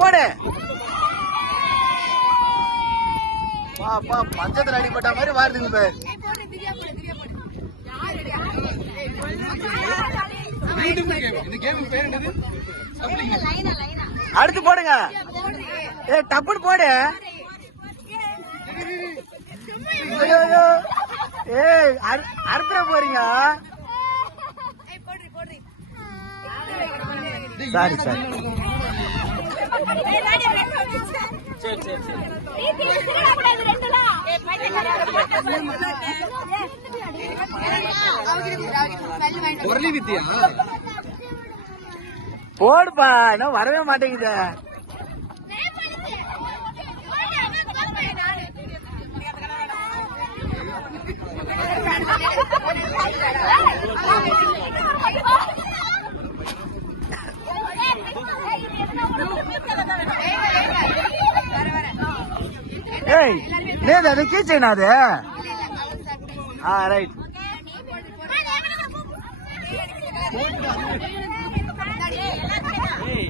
போடு. பஞ்சத்துல அடிப்பட்ட மாதிரி வாருதுங்க பேர். அடுத்து போடுங்க. டப்புன்னு போடு. அறுத்துற போறீங்க. Sorry sorry. சரி சரி சரி. போடுப்பா, இன்னும் வரவே மாட்டேங்குது. ஏய், நேது அது கீச்சேனா அது? ரைட். Hey,